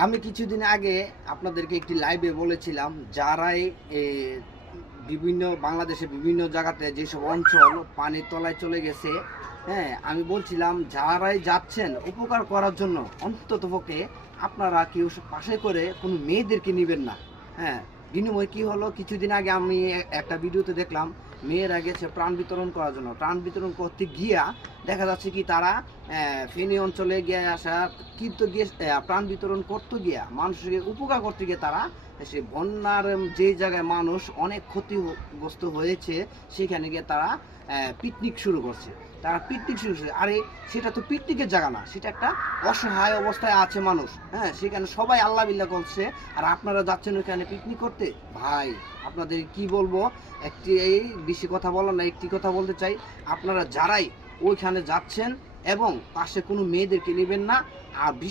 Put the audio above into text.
আমি কিছুদিন আগে আপনাদেরকে একটি লাইভে বলেছিলাম যারাই বিভিন্ন বাংলাদেশে বিভিন্ন জায়গাতে যেসব অঞ্চল পানির তলায় চলে গেছে, হ্যাঁ, আমি বলছিলাম যারাই যাচ্ছেন উপকার করার জন্য অন্ততপক্ষে আপনারা কেউ পাশে করে কোনো মেয়েদেরকে নেবেন না। হ্যাঁ, বিনিময় কি হলো, কিছুদিন আগে আমি একটা ভিডিওতে দেখলাম মেয়েরা গেছে প্রাণ বিতরণ করার জন্য। প্রাণ বিতরণ করতে গিয়া দেখা যাচ্ছে কি তারা ফেনী অঞ্চলে গিয়ে আসা কিন্তু গিয়ে প্রাণ বিতরণ করতে গিয়া মানুষকে উপকার করতে গিয়ে তারা সে বন্যার যে জায়গায় মানুষ অনেক ক্ষতিগ্রস্ত হয়েছে সেখানে গিয়ে তারা পিকনিক শুরু করছে। তারা পিকনিক শুরু করছে, আরে সেটা তো পিকনিকের জায়গা না, সেটা একটা অসহায় অবস্থায় আছে মানুষ। হ্যাঁ, সেখানে সবাই আল্লাহ বিল্লাহ করছে, আর আপনারা যাচ্ছেন ওইখানে পিকনিক করতে। ভাই, আপনাদের কি বলবো, একটি এই বেশি কথা বলার না, একটি কথা বলতে চাই, আপনারা যারাই ওইখানে যাচ্ছেন এবং পাশে কোনো মেয়েদেরকে নেবেন না। আর